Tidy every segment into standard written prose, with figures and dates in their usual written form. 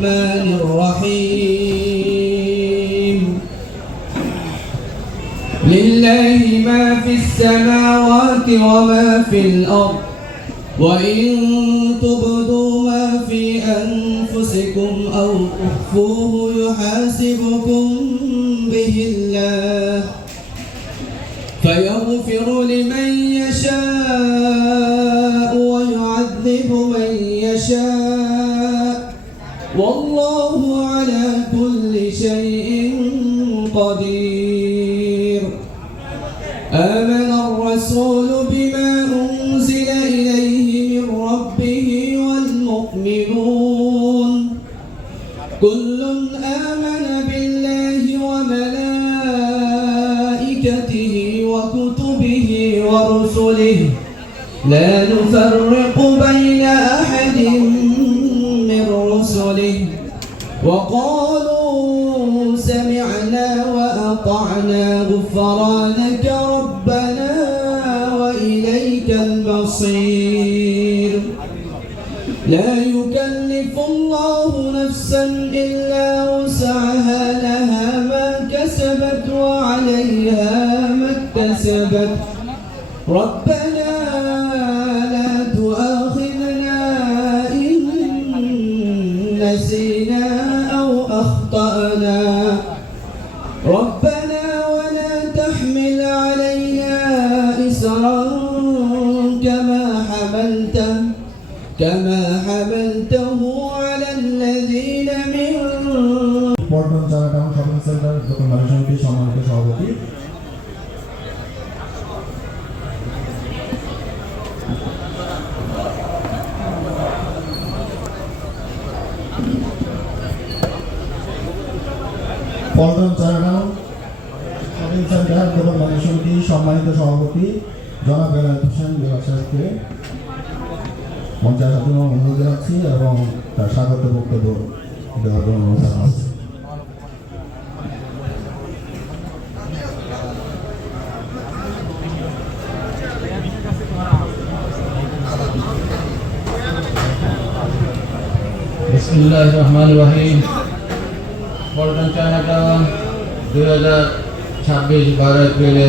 الرحمن الرحيم لله ما في السماوات وما في الأرض وإن تبدوا ما في أنفسكم أو تخفوه يحاسبكم به الله فيغفر لمن يشاء ويعذب من يشاء والله على كل شيء قدير آمن الرسول بما أنزل إليه من ربه والمؤمنون كل آمن بالله وملائكته وكتبه ورسله لا نفرق بين أحد من رسله وقالوا سمعنا وأطعنا غفرانك ربنا وإليك المصير لا يكلف الله نفسا إلا وسعها لها ما كسبت وعليها ما اكتسبت ربنا لا تؤاخذنا إن نسينا أو أخطأنا ربنا ولا تحمل علينا إسرا كما حملته على الذين من পল্টন চারা town shopping centre দোকানদার সমিতির সম্মানিত সভাপতি পল্টন চারা টাউন শপিং সেন্টার দোকানদার সমিতির সম্মানিত সভাপতি জনাব বেলায়েত হোসেন সাহেবকে মঞ্চে আসার জন্য অনুরোধ জানাচ্ছি এবং তার স্বাগত বক্তব্য দেওয়ার জন্য অনুরোধ জানাচ্ছি। বিসমিল্লাহির রহমানির রহিম। পল্টন চায়না টাউন 2026 12 এপ্রিলে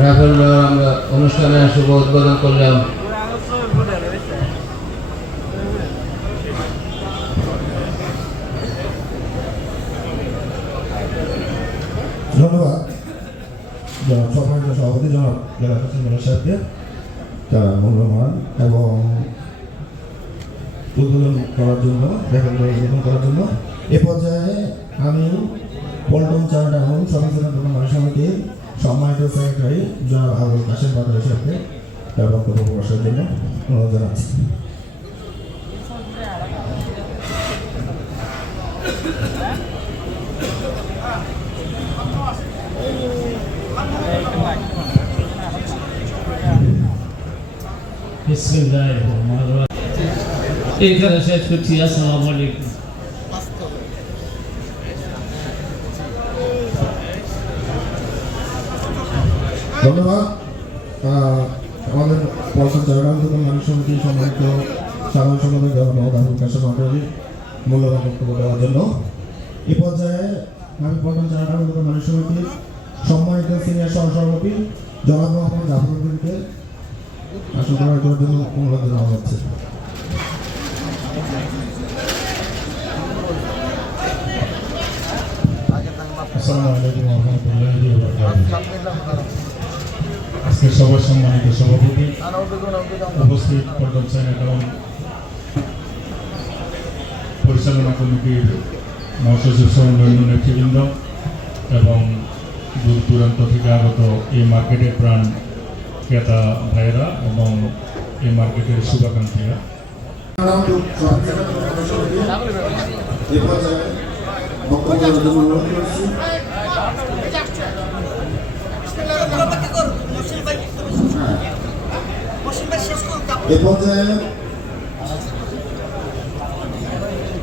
রাফেল আমরা অনুষ্ঠানের শুভ উদ্বোধন করলাম। ধন্যবাদ সম্মানিত সভাপতি জনাব বেলায়েত হোসেন সাহেবকে তারা মূল্যবান এবং উদ্বোধন করার জন্য উদ্বোধন করার জন্য এ পর্যায়ে আমি পল্টন চারা টাউন শপিং সেন্টার দোকানদার সমিতির সম্মানিত সেক্রেটারি জনাব আবুল কাশেম বাদল সাহেবকে তার বক্তব্য প্রকাশের জন্য অনুরোধ জানাচ্ছি। এইখানে শেষ করছি। আসসালামু আলাইকুম। ধন্যবাদ আমাদের পল্টন চারা টাউন দোকানদার সমিতির সম্মানিত সাধারণ সম্পাদক জনাব আবুল কাশেম বাদল মূল্যবান বক্তব্য দেওয়ার জন্য। এ পর্যায়ে আমি পল্টন চারা টাউন দোকানদার সমিতির সম্মানিত সিনিয়র সহসভাপতি জনাব মোহাম্মদ জাফরউদ্দিনকে আসন গ্রহণ করার জন্য অনুরোধ জানানো হচ্ছে। আসসালামু আলাইকুম ওয়া রাহমাতুল্লাহি ওয়া বারাকাতুহু। আজকে সবার সম্মানিত সভাপতি উপস্থিত পল্টন চায়না টাউন পরিচালনা কমিটির মহাসচিব সহ অন্যান্য নেতৃবৃন্দ এবং দূর দূরান্ত থেকে আগত এই মার্কেটের প্রাণ ক্রেতা ভাইয়েরা এবং এই মার্কেটের শুভাকাঙ্ক্ষীরা, এ পর্যায়ে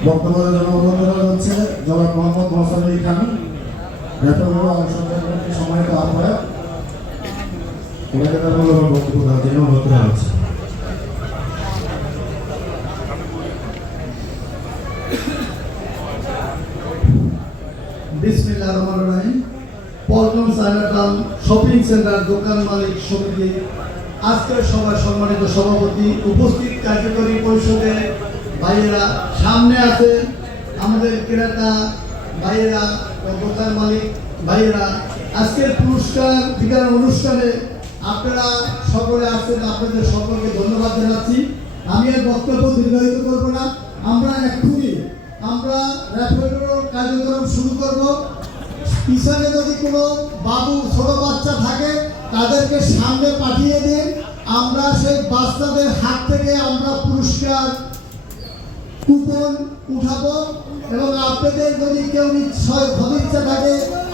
বক্তব্য দেওয়ার জন্য অনুরোধ করা হচ্ছে জনাব মোহাম্মদ মোহাসেন আলী খান, সম্মানিত আহ্বায়ক, ওনাকে তার মূল্যবান বক্তব্য দেওয়ার জন্য অনুরোধ করা হচ্ছে। বিসমিল্লাহির রহমানির রহিম। পল্টন চায়নাটাউন শপিং সেন্টার দোকান মালিক সমিতি আজকের সভায় সম্মানিত সভাপতি, উপস্থিত কার্যকরী পরিষদের ভাইয়েরা, সামনে আছে আমাদের ক্রেতা ভাইয়েরা ও দোকান মালিক ভাইয়েরা। আজকের পুরস্কার বিতরণ অনুষ্ঠানে আপনারা সকলে আসছেন, আপনাদের সকলকে ধন্যবাদ জানাচ্ছি। আমি আর বক্তব্য দীর্ঘায়িত করবো না। আমরা র্যাপিডো কার্যক্রম শুরু করব। পিছনে যদি কোনো বাবু ছোট বাচ্চা থাকে তাদেরকে সামনে পাঠিয়ে দিন। আমরা সেই বাচ্চাদের হাত থেকে আমরা পুরস্কার কুপন উঠাবো এবং আপনাদের যদি কেউ ইচ্ছা থাকে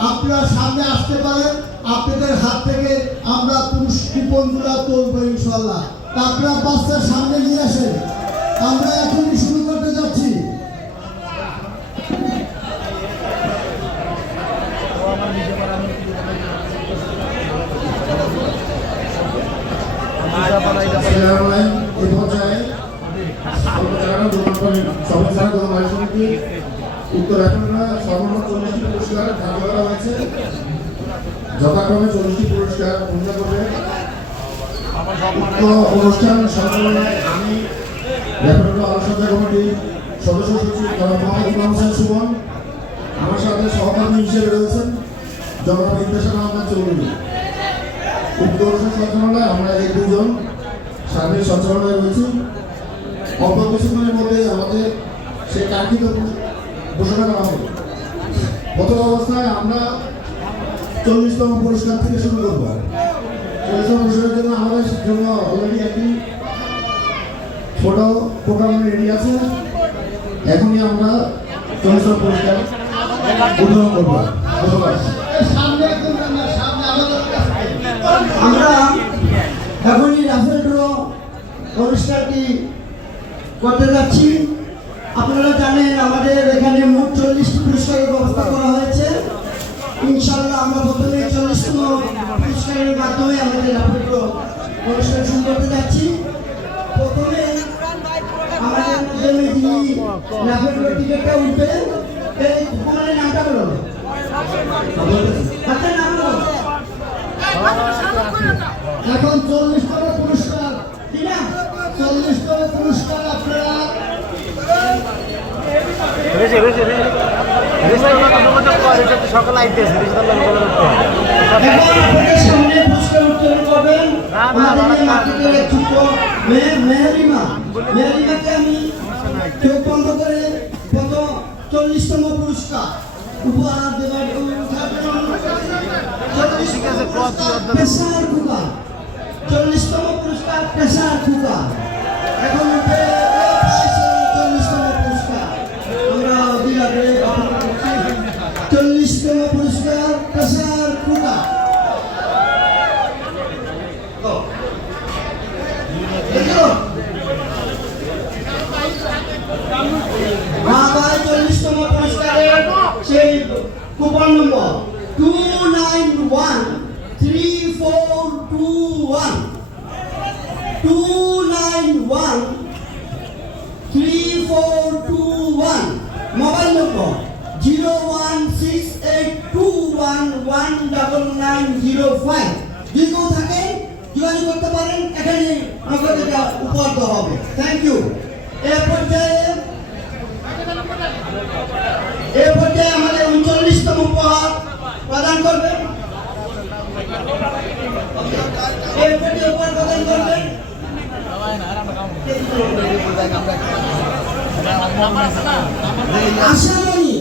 আপনারা সামনে আসতে পারেন। আপনাদের হাত থেকে আমরা কুপনগুলো তুলবো ইনশাল্লাহ। তা আপনারা বাচ্চার সামনে নিয়ে আসেন। আমরা এখনই শুরু করতে যাচ্ছি। এই পর্যায়ে উত্তর এখনরা সর্বমোট 40টি পুরস্কার ভাগ করা হয়েছে। যথাক্রমে 40টি পুরস্কার ঘোষণা করবে অনুষ্ঠান সঞ্চালনায় আমি র্যাপিডো আলোচনা কমিটির সদস্য সচিব মোহাম্মদ ইমাম হোসেন সুমন। আমার সাথে সহকর্মী হিসেবে রয়েছেন জনাব ইমতেশান আহমেদ চৌধুরী। উক্ত অনুষ্ঠান সঞ্চালনায় আমরা এই দুজন সার্বিক সঞ্চালনায় রয়েছি। অল্প কিছুক্ষণের মধ্যে আমাদের সেই কাঙ্ক্ষিত ঘোষণা করা হবে। প্রথম অবস্থায় আমরা 40তম পুরস্কার থেকে শুরু করব। 40তম পুরস্কারের জন্য আমাদের জন্য অলরেডি একটি ফটো প্রোগ্রাম রেডি আছে। এখনই আমরা 40তম পুরস্কার উদ্বোধন করব। ধন্যবাদ। আমরা এখনই রাফেল ড্র অনুষ্ঠানটি করতে যাচ্ছি। আপনারা জানেন আমাদের এখানে মোট 40টি পুরস্কারের ব্যবস্থা করা হয়েছে। ইনশাআল্লাহ আমরা প্রথমে 40তম পুরস্কারের মাধ্যমে আমাদের রাফেল ড্র অনুষ্ঠান শুরু করতে যাচ্ছি। প্রথমে আমাদের মাধ্যমে যিনি রাফেল ড্র টিকিটটা উঠবে এই কুমারের নামটা বলো। আচ্ছা, নাম বলো। এখন 40তম পুরস্কার, কি নাম? 40তম পুরস্কার আপনারা এখন আপনাদের সামনে পুরস্কার উত্তোলন করবেন আমাদের মার্কেটের এক ছোট্ট মেহরিমাকে আমি চোখ বন্ধ করে প্রথম 40তম পুরস্কার উপহার দেবার প্রেসার কুকার। 40তম পুরস্কার প্রেসার কুকার। এখন উঠে 40তম পুরস্কার আমরা অধীনে 40তম পুরস্কার প্রেসার কুকার। আবার 40তম পুরস্কারের সেই কুপন নম্বর 2913421 2913421। মোবাইল নম্বর 01682119905। যদি কেউ থাকে যোগাযোগ করতে পারেন, এখানে আমাদের উপহার দেওয়া হবে। Thank you. এ পর্যায়ে আমাদের 39তম উপহার প্রদান করবেন। উপহার প্রদান করবেন আশামণি।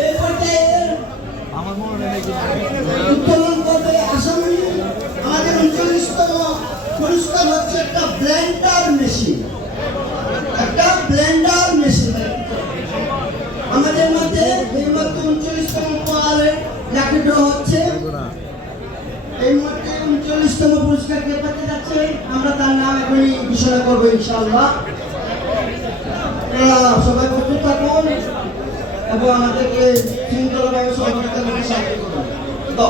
এই পর্যায়ে উত্তোলন করবে আশামণি। আমাদের 39তম পুরস্কার হচ্ছে একটা ব্লেন্ডার মেশিন। আমাদের মধ্যে এই মধ্যে 39তম উপহারের লাকি ড্র হচ্ছে। এই মুহূর্তে 39তম পুরস্কার কে পেতে যাচ্ছে আমরা তার নাম এখনই ঘোষণা করবো ইনশাআল্লাহ। সবাই প্রস্তুত থাকুন এবং আমাদেরকে শৃঙ্খলাভাবে সহযোগিতা করে সাহায্য করুন। তো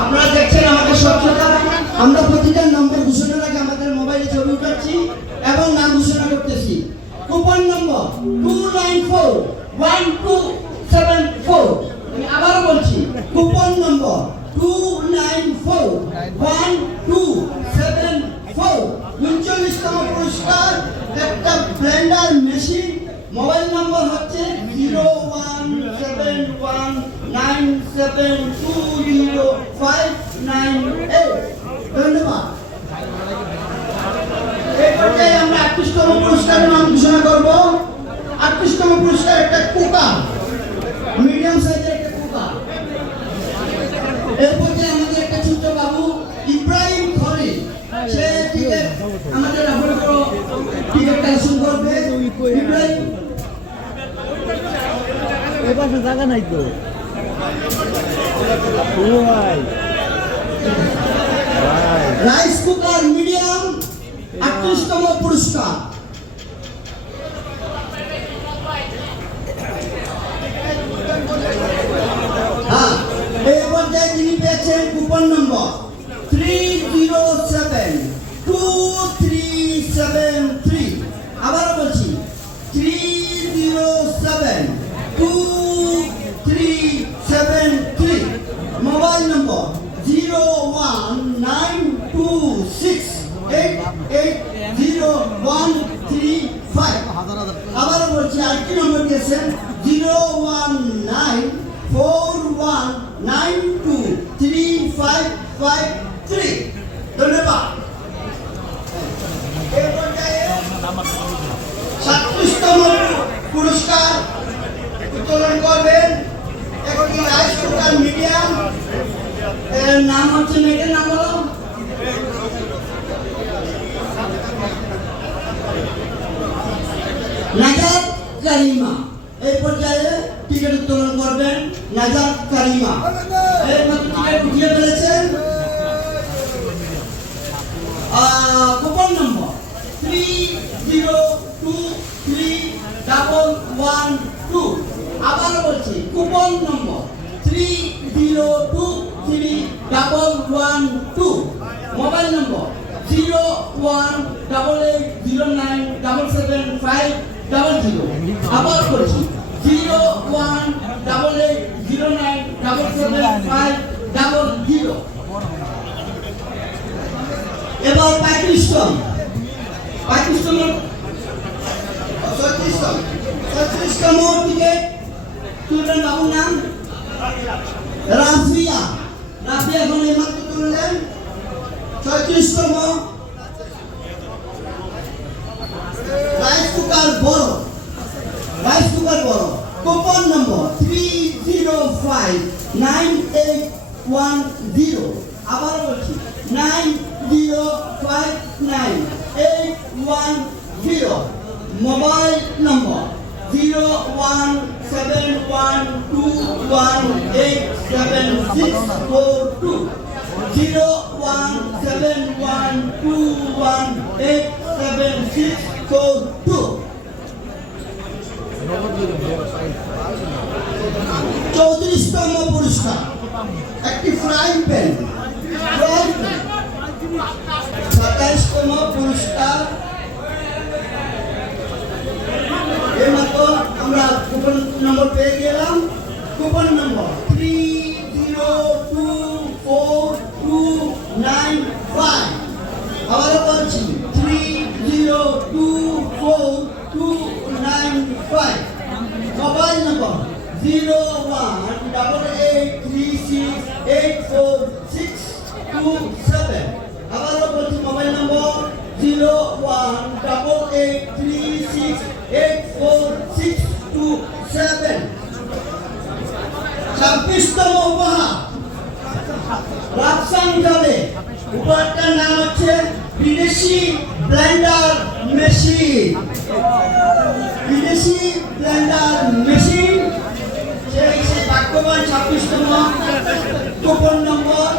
আপনারা দেখছেন আমাদের স্বচ্ছতা। আমরা প্রতিটা নম্বর ঘোষণার আগে আমাদের মোবাইলে ছবি উঠাচ্ছি এবং নাম ঘোষণা করতেছি। কুপন নম্বর 2941274 আমি আবার বলছি কুপন নম্বর 294124 39তম পুরস্কার একটা ব্লেন্ডার মেশিন। মোবাইল নম্বর হচ্ছে 01719720598। ধন্যবাদ। এই পর্যায়ে আমরা 38তম পুরস্কারের নাম ঘোষণা করব। 38তম পুরস্কার একটা কুকার, মিডিয়াম সাইজের একটা কুকার। এরপর যে আমাদের একটা ছোট বাবু ইব্রাহিম খলিল, সে টিকিট আমাদের রাফেল প্রো টিকিট কালেকশন করবে। ইব্রাহিম এপাশে জায়গা নাই তো ও ভাই রাইস কুকার মিডিয়াম 38তম পুরস্কার। হ্যাঁ, এই পর্যায়ে যিনি পেয়েছেন কুপন নম্বর 3072373। আবারও বলছি 3072373। মোবাইল নম্বর 01926880135। আবারও বলছি আরেকটি নম্বর দিয়েছেন 01941923553। ধন্যবাদ। এই পর্যায়ে 37তম পুরস্কার উত্তোলন করবেন একটি রাইস কুকার মিডিয়াম। এর নাম হচ্ছে, মেয়েটার নাম হলো নাজাত কারিমা। এই পর্যায়ে টিকিট উত্তোলন করবেন নাজাত কারিমা। এই মাত্র টিকিট উঠিয়ে ফেলেছেন। কুপন নম্বর 302312। আবারও বলছি কুপন নম্বর 302312। মোবাইল নম্বর 0188097750। আবার বলছি 0188097750। এবার 35তম 36তম টিকিট তুলবেন। বাবুর নাম রাফিয়া। রাফিয়া এখন এই মাত্র তুললেন 36তম রাইস কুকার বড়। কুপন নম্বর 3059810। আবার বলছি 90598110। মোবাইল নম্বর 01712187642। 01712187642। 34তম পুরস্কার একটি ফ্রাই প্যান। 27তম পুরস্কার। এইমাত্র আমরা কুপন নম্বর পেয়ে গেলাম। কুপন নম্বর 302425। আবারও বলছি 302425। মোবাইল নম্বর 0188368467। আবারও বলছি মোবাইল নম্বর 0188368467। 26তম উপহার রাফসান যাবে। উপহারটার নাম হচ্ছে বিদেশি ব্লেন্ডার মেশিন। বিদেশি ব্লেন্ডার মেশিন। সেই ভাগ্যবান 26তম কুপন নম্বর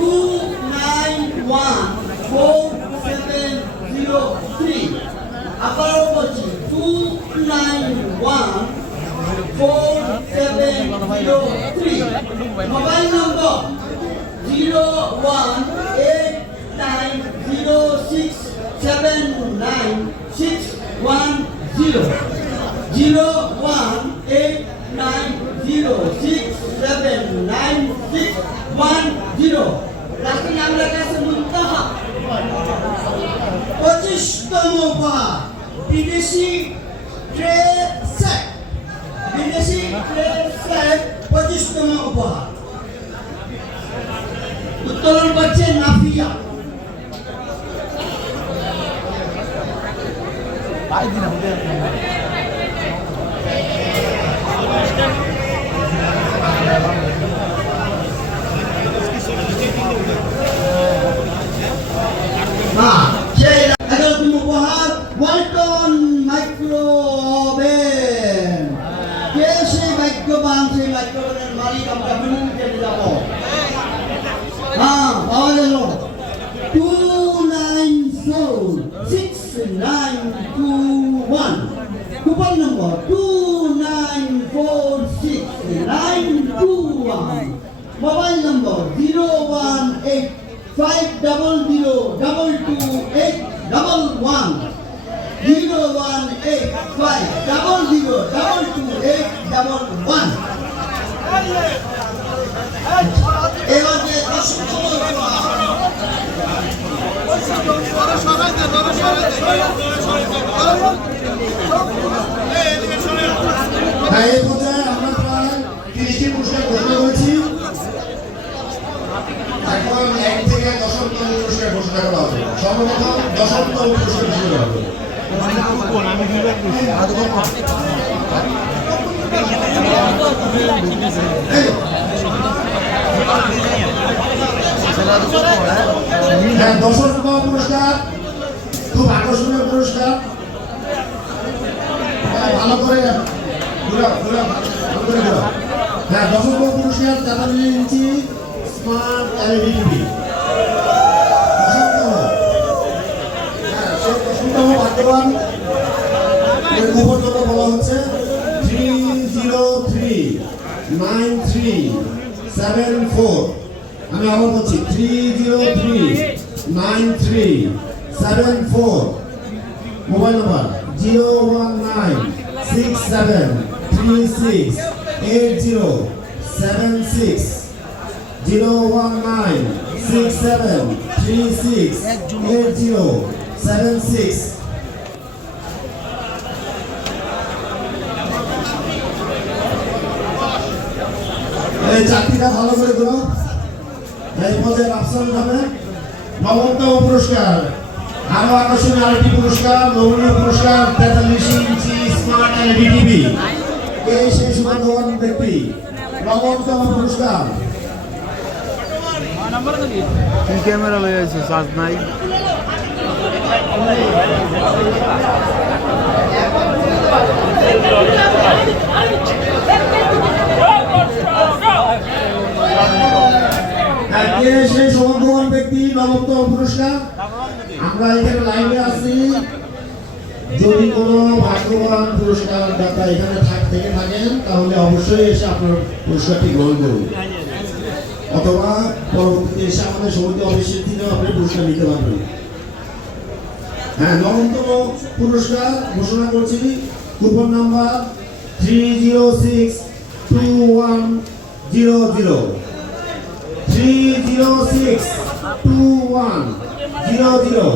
291473। আবারও বলছি 291473। মোবাইল নম্বর 01890679610। 01890679610। জিরো লাস্টে নাম লেখা আছে মুনতাহা 25তম উপহার বিদেশি ট্রে সেট 25তম উপহার উত্তোলন করছে নাফিয়া সেই 11তম উপহার ওয়ালটন মাইক্রোওভেন কে সেই ভাগ্যবান সেই মাইক্রোওভেনের মালিক আমরা মিনিটে যাব পাওয়া গেল 294691 কুপন নম্বর 294691 মোবাইল নম্বর 01850022811 01850022811 এবার যে 10তম হ্যাঁ, এই পর্যায়ে আমরা প্রায় 30টি পুরস্কার ঘোষণা করেছি। এখন 1 থেকে 10তম পুরস্কার ঘোষণা করা হবে। সর্বপ্রথম 10তম পুরস্কার ঘোষণা হবে। হ্যাঁ, 10তম পুরস্কার খুব আকর্ষণীয় পুরস্কার। ভালো করে হ্যাঁ, 10তম পুরস্কার 43 ইঞ্চি স্মার্ট এলইডি টিভি। 10তম ভাগ্যবান কুপন নম্বর বলা হচ্ছে 3039374। আমি আবার বলছি 3039374। Mobile number 01967368076 01967368076। এই চাকরিটা ভালো করে দিল। এই পর্যায়ে রাফসান হবে 9তম পুরস্কার। আরো আকর্ষণীয় আরেকটি পুরস্কার, নবনীয় পুরস্কার 43 ইঞ্চি স্মার্ট এলইডি টিভি। এই সেই সুন্দর ব্যক্তি 9তম পুরস্কার। ক্যামেরা লয়ে আছে চার্জ নাই সেই সৌভাগ্যবান ব্যক্তি 9তম পুরস্কার। আমরা এখানে লাইভে আছি। যদি কোনো ভাগ্যবান পুরস্কার দাতা এখানে থেকে থাকেন তাহলে অবশ্যই এসে আপনার পুরস্কারটি গ্রহণ করুন, অথবা পরবর্তীতে এসে আমাদের সমিতি অফিসের থেকেও আপনি পুরস্কার নিতে পারবেন। হ্যাঁ, 9তম পুরস্কার ঘোষণা করছি। Coupon number 3062100 3062100।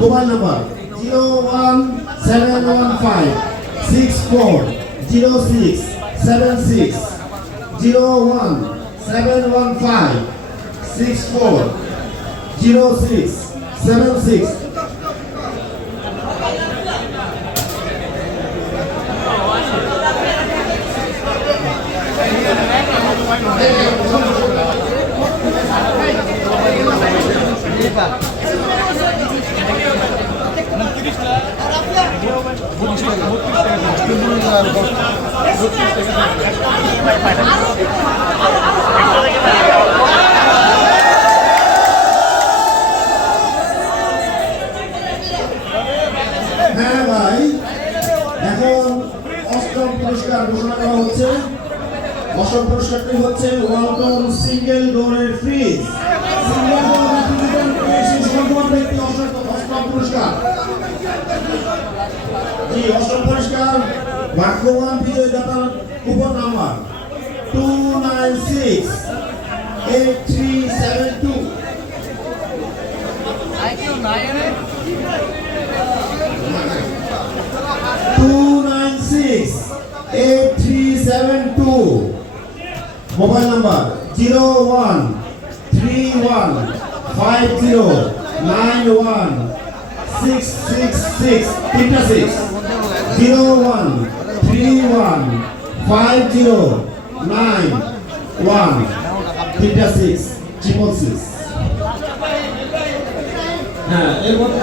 Mobile number 01715640676 01715640676। হ্যাঁ ভাই, এখন 8ম পুরস্কার ঘোষণা করা হচ্ছে। 8ম পুরস্কারটি হচ্ছে ওয়ালটন সিঙ্গেল ডোরের ফ্রিজ। সিঙ্গেল ডোরের ফ্রিজ সম্মান ব্যক্তি 8ম পুরস্কার। জি, 8ম পুরস্কার ভাগ্যবান বিজয়দাতার কুপন নাম্বার 8372 296 8372 মোবাইল নাম্বার 01 31 50 91 666 তিনটা 6 01 31 50 91 তিনটা 6 666 হ্যাঁ এর মধ্যে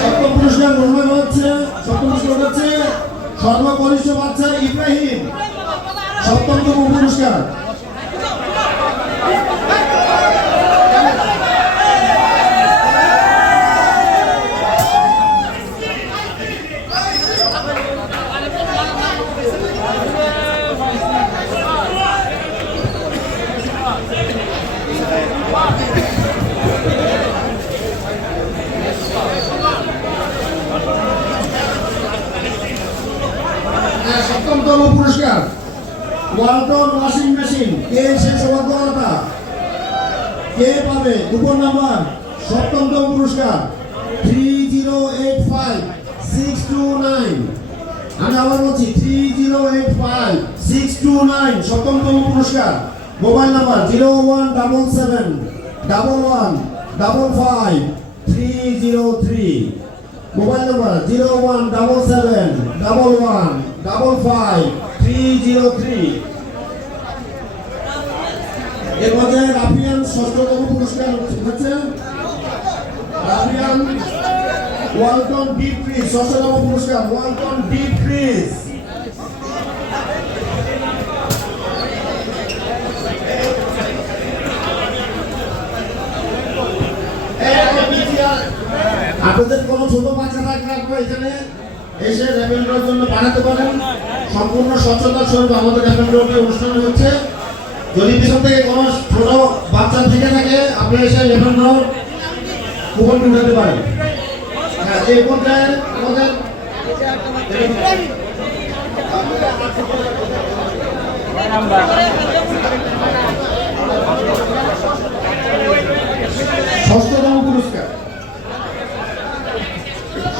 সপ্তম পুরস্কার গ্রহণ হচ্ছে সর্বকনিষ্ঠ বাচ্চা ইব্রাহিম সপ্তমতম পুরস্কার সপ্তমতম পুরস্কার ওয়ালটন ওয়াশিং মেশিন কে সেই সৌভাগ্যতা কে পাবে কুপন নাম্বার সপ্তমতম পুরস্কার 3085629 আমি আবার বলছি 3085629 সপ্তমতম পুরস্কার মোবাইল নাম্বার 0177 11 55 303 মোবাইল নাম্বার 0177 11 55 303 এর মধ্যে রাফিয়ান ষষ্ঠতম পুরস্কার হচ্ছে রাফিয়ান ওয়ালটন ডিপ ফ্রিজ ষষ্ঠতম পুরস্কার ওয়ালটন ডিপ ফ্রিজ আপনাদের কোনো ছোট বাচ্চা থাকলে আপনারা এখানে এসে র্যাপিড ড্রর জন্য বানাতে পারেন সম্পূর্ণ স্বচ্ছতার সঙ্গে আমাদের র্যাপিড ড্রতে অনুষ্ঠান হচ্ছে যদি পিছন থেকে কোনো ছোট বাচ্চা থেকে থাকে আপনি এসে র্যাপিড ড্রর কুপনটি উঠাতে পারেন হ্যাঁ এই পর্যায়ে আমাদের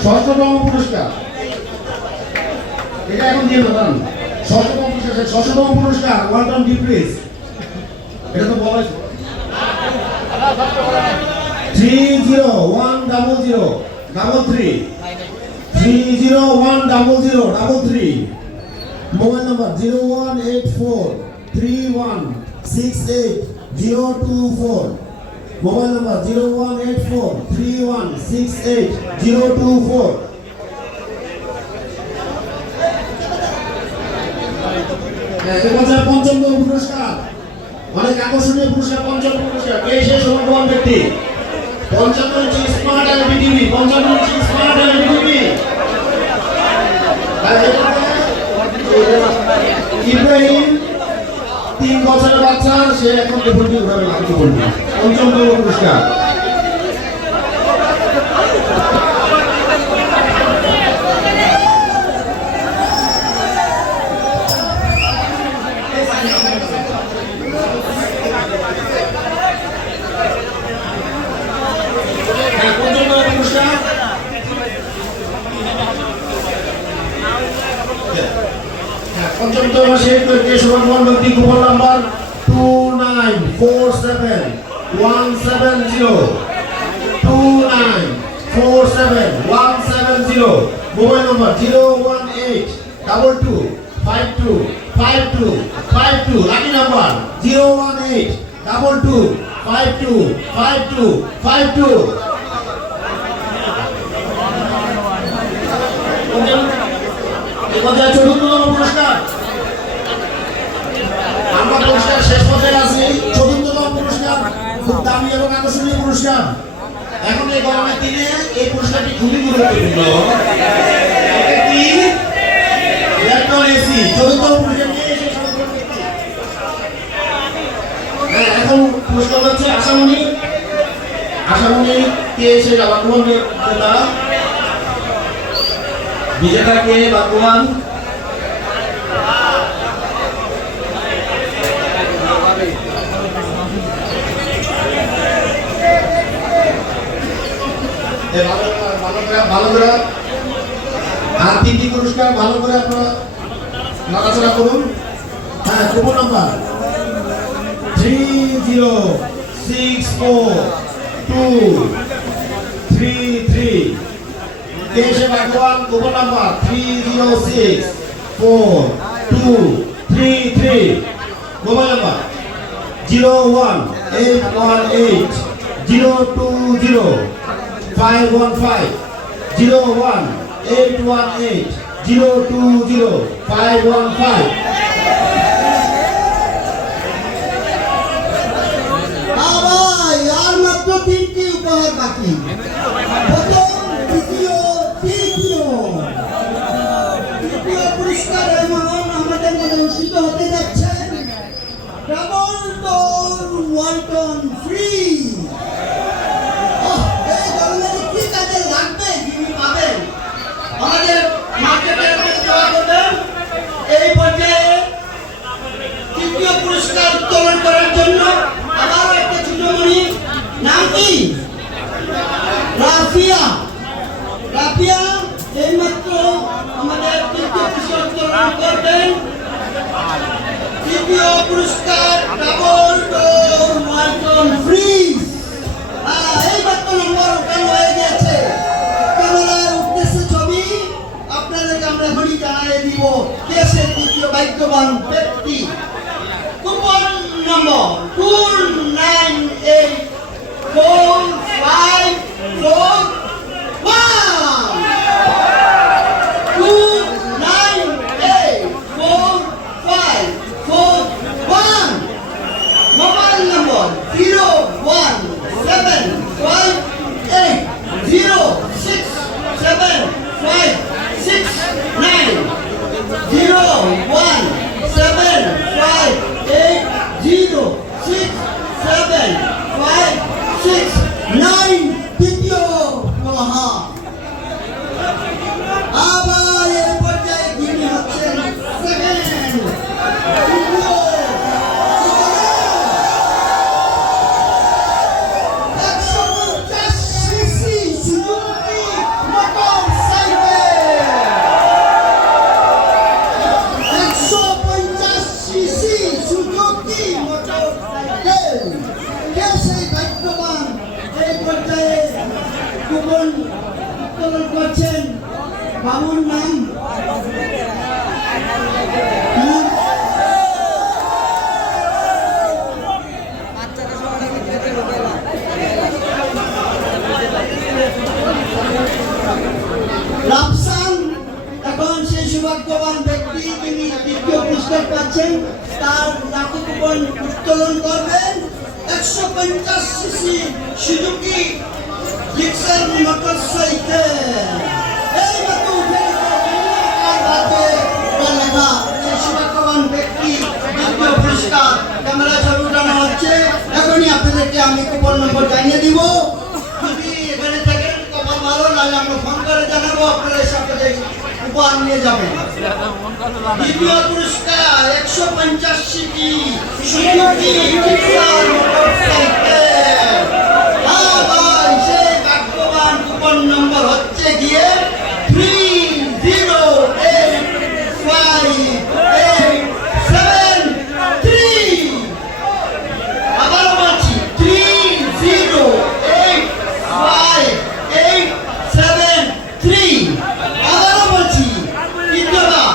ষষ্ঠতম পুরস্কার এটা এখন দিয়ে দেন ষষ্ঠতম পুরস্কার ওয়ালটন ডিপ ফ্রিজ এটা তো বলা 3010033 3010033 মোবাইল নাম্বার 01843168024 মোবাইল নাম্বার 01843168024 এবছর পঞ্চমতম পুরস্কার অনেক আকর্ষণীয় পুরস্কার পঞ্চম পুরস্কার কে সেই সৌভাগ্যবান ব্যক্তি পঞ্চম হচ্ছে স্মার্ট এলইডি টিভি পঞ্চম হচ্ছে স্মার্ট এলইডি টিভি ইব্রাহিম 3 বছরের বাচ্চা সে এখন ডেপুটি উঠাবে লাগতে বলবে পঞ্চমতম পুরস্কার পঞ্চমতম শেখ কে সৌভাগ্যবান ব্যক্তি coupon number 2947170 2947170 mobile number 01822525252 lucky number 01822525252 চতুর্থতম পুরস্কার আমরা পুরস্কার শেষ পর্যায়ে আছি চতুর্থতম পুরস্কার খুব দামি এবং আকর্ষণীয় পুরস্কার এখন এই গরমের দিনে এই পুরস্কারটি খুবই গুরুত্বপূর্ণ এটা কি ল্যাপটপ এসি চতুর্থতম পুরস্কার নিয়ে এসে এখন পুরস্কার হচ্ছে আশামণি কে এসে বাকুয়ান বিজেতা কে বাকুয়ান ভালো করে আর 3টি পুরস্কার ভালো করে আপনারা নাড়াচাড়া করুন। হ্যাঁ, কুপন নাম্বার 30642333 দেশে ভাগ্যবান কুপন নাম্বার 30642333 মোবাইল নাম্বার 01818020515 01818020515 ভাই আর মাত্র 3টি উপহার বাকি। প্রথম, দ্বিতীয়, তৃতীয় পুরস্কারের মহান আমাদের মধ্যে অনুষ্ঠিত হতে যাচ্ছেন ডাবল ডোর ওয়ালটন ফ্রিজ। এই গরমে কি কাজে লাগবে যিনি পাবেন আমাদের মার্কেটের মধ্যে দেওয়া করবেন। এই পর্যায়ে তৃতীয় পুরস্কার উত্তোলন করার জন্য আবারও একটা ছোটমণি, নাম কি? রাফিয়া। রাফিয়া এইমাত্র আমাদের তৃতীয় পুরস্কার উত্তোলন করবেন। তৃতীয় পুরস্কার ডাবল ডোর ওয়ালটন ফ্রিজ। এইমাত্র নম্বর ওখানে হয়ে গেছে, ক্যামেরায় উঠতেছে ছবি। আপনাদেরকে আমরা এখনই জানিয়ে দিব কে সে তৃতীয় ভাগ্যবান ব্যক্তি। কুপন নম্বর 298454 298454 মোবাইল নম্বর 017580679 তৃতীয় মহা। আবার এই পর্যায়ে যিনি হচ্ছেন সেকেন্ড তৃতীয় 150 CC Suzuki motorcycle. 150 CC Suzuki motorcycle. কে সেই ভাগ্যবান? এই পর্যায়ে কুপন উত্তোলন করছেন। বাবুর নাম রাফসান। এখন সেই সৌভাগ্যবান ব্যক্তি যিনি তৃতীয় পুরস্কার পাচ্ছেন তার লাখো কুপন উত্তোলন করবেন। 150 সিসি সুজুকি জিক্সার মোটরসাইকেল। এই মাত্র উঠে লেখা সেই সৌভাগ্যবান ব্যক্তি তৃতীয় পুরস্কার। ক্যামেরা ছবি উঠানো হচ্ছে। এখনই আপনাদেরকে আমি কুপন নম্বর জানিয়ে দিব। যদি এখানে থাকেন কপাল ভালো, নাহলে আমরা ফোন করে জানাবো, আপনারা সাথে উপহার নিয়ে যাবেন। দ্বিতীয় পুরস্কার 150 সিসি সুজুকি জিক্সার মোটরসাইকেল। ভাই সেই ভাগ্যবান কুপন নম্বর হচ্ছে গিয়ে 308573। আবার বলছি 308573। আবার বলছি তৃতীয়বার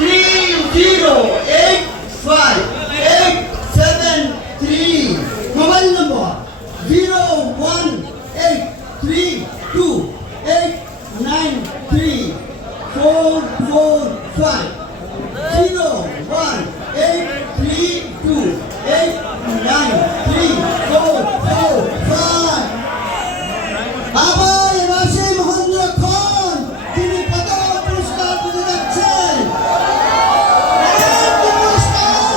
308573। মোবাইল নম্বর 01832893445 01832893445। আবার এবার সেই মহেন্দ্র খন তিনি কত পুরস্কার পেতে যাচ্ছেন? পুরস্কার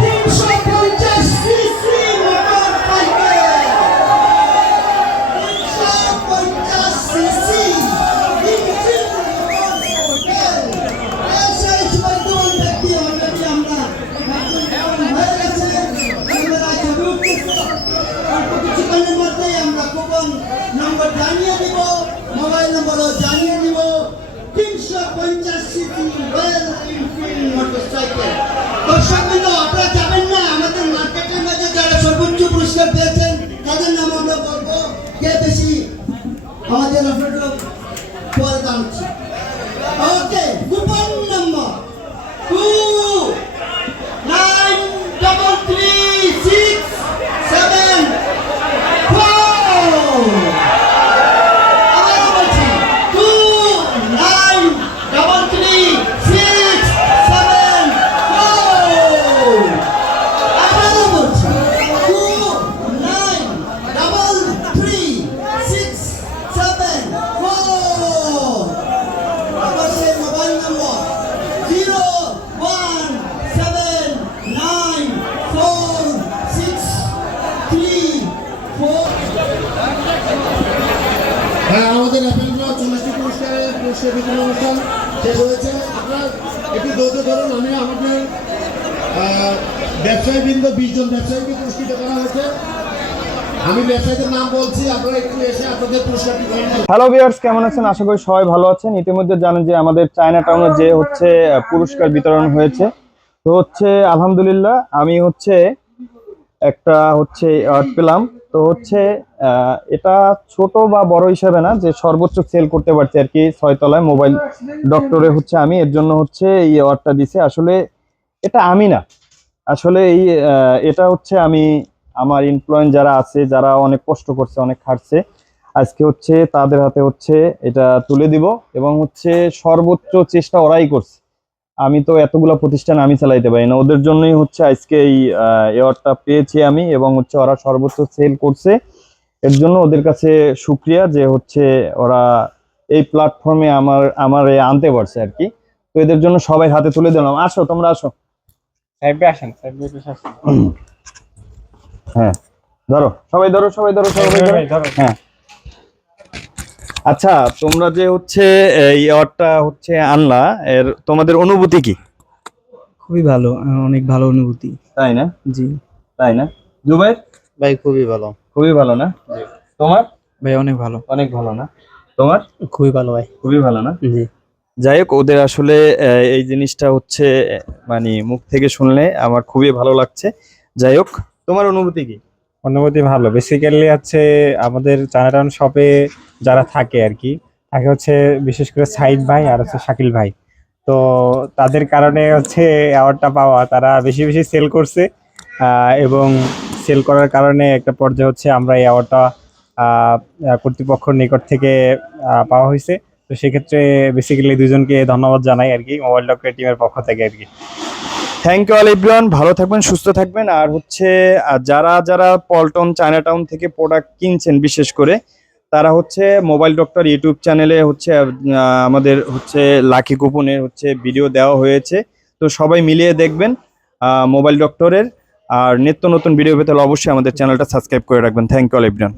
350 সিসি মোটরসাইকেল। কুপন নম্বর জানিয়ে দিব, মোবাইল নম্বরও জানিয়ে দিব। 350 সিসি রয়্যাল এনফিল্ড মোটরসাইকেল। দর্শক বিন্দু, আপনারা যাবেন না, আমাদের মার্কেটের মাঝে যারা সর্বোচ্চ পুরস্কার পেয়েছেন তাদের নাম আমরা বলবো, কে বেশি আমাদের অফারটা পরে জানাচ্ছি। ওকে, কুপন নম্বর 293367 আবারও বলছি 293367 আবারও বলছি 293367 আবার সেই মোবাইল নম্বর 0179463 হ্যাঁ, আমাদের অ্যাপেল ব্লগ 40টি পুরস্কারের পুরস্কার বিতরণ অনুষ্ঠান শেষ হয়েছে। আপনারা একটু ধৈর্য ধরুন। আমি আমাদের ব্যবসায়ীবৃন্দ 20 জন ব্যবসায়ীকে পুরস্কৃত করা হয়েছে। আমি ব্যবসায়ীদের নাম বলছি, আপনারা একটু এসে আপনাদের পুরস্কারটি গ্রহণ করুন। হ্যালো ভিউয়ার্স, কেমন আছেন? আশা করি সবাই ভালো আছেন। ইতিমধ্যে জানেন যে আমাদের চায়না টাউনে যে হচ্ছে পুরস্কার বিতরণ হয়েছে। তো হচ্ছে আলহামদুলিল্লাহ আমি হচ্ছে একটা হচ্ছে অ্যাওয়ার্ড পেলাম। তো হচ্ছে এটা ছোট বা বড় হিসাবে না, যে সর্বোচ্চ সেল করতে পারছি আর কি 6 তলায় মোবাইল ডক্টরে হচ্ছে আমি, এর জন্য হচ্ছে এই অ্যাওয়ার্ডটা দিছে। আসলে এটা আমি না, আসলে এটা হচ্ছে আমি আমার ইনফ্লুয়েন্স যারা আছে, যারা অনেক কষ্ট করছে, অনেক খাটছে, আজকে হচ্ছে তাদের হাতে হচ্ছে এটা তুলে দিব। এবং হচ্ছে সর্বোচ্চ চেষ্টা ওরাই করছে। আমি তো এতগুলো প্রতিষ্ঠান আমি চালাইতে পারি না, ওদের জন্যই হচ্ছে আজকে এই অ্যাওয়ার্ডটা পেয়েছি আমি। এবং হচ্ছে ওরা সর্বোচ্চ সেল করছে, এর জন্য ওদের কাছে শুক্রিয়া যে হচ্ছে ওরা এই প্ল্যাটফর্মে আমার আনতে পারছে আর কি। তো এদের জন্য সবাই হাতে তুলে দিলাম। আসো, তোমরা আসো। হ্যাঁ, ধরো সবাই, ধরো সবাই, ধরো সবাই, ধরো। হ্যাঁ, আচ্ছা, তোমরা যে হচ্ছে এই অ্যাওয়ার্ডটা হচ্ছে আনলা, এর তোমাদের অনুভূতি কি? খুবই ভালো, অনেক ভালো অনুভূতি। তাই না? জি তাই না জুবাইর? ভাই, খুবই ভালো। খুবই ভালো না? তোমার? ভাই অনেক ভালো। অনেক ভালো না? তোমার? খুবই ভালো ভাই। খুবই ভালো না? জি। যাই হোক, ওদের আসলে এই জিনিসটা হচ্ছে মানে মুখ থেকে শুনলে আমার খুবই ভালো লাগছে। যাই হোক, তোমার অনুভূতি কি? অনুভূতি ভালো। বেসিক্যালি হচ্ছে আমাদের চায়না টাউন শপে যারা থাকে আর কি, থাকে হচ্ছে বিশেষ করে সাইদ ভাই আর হচ্ছে শাকিল ভাই। তো তাদের কারণে হচ্ছে অ্যাওয়ার্ডটা পাওয়া, তারা বেশি বেশি সেল করছে এবং সেল করার কারণে একটা পর্যায়ে হচ্ছে আমরা এই অ্যাওয়ার্ডটা কর্তৃপক্ষের নিকট থেকে পাওয়া হয়েছে। তো সেক্ষেত্রে বেসিক্যালি দুজনকে ধন্যবাদ জানাই আর কি, মোবাইল ডক্টর টিমের পক্ষ থেকে আর কি। থ্যাংক ইউ অল এভরিওয়ান, ভালো থাকবেন, সুস্থ থাকবেন। আর হচ্ছে যারা যারা পল্টন চায়না টাউন থেকে প্রোডাক্ট কিনছেন বিশেষ করে, তারা হচ্ছে মোবাইল ডক্টর ইউটিউব চ্যানেলে হচ্ছে আমাদের হচ্ছে লাকি কুপনের হচ্ছে ভিডিও দেওয়া হয়েছে। তো সবাই মিলিয়ে দেখবেন মোবাইল ডক্টরের। আর নিত্য নতুন ভিডিও পেতে হলে অবশ্যই আমাদের চ্যানেলটা সাবস্ক্রাইব করে রাখবেন। Thank you all everyone.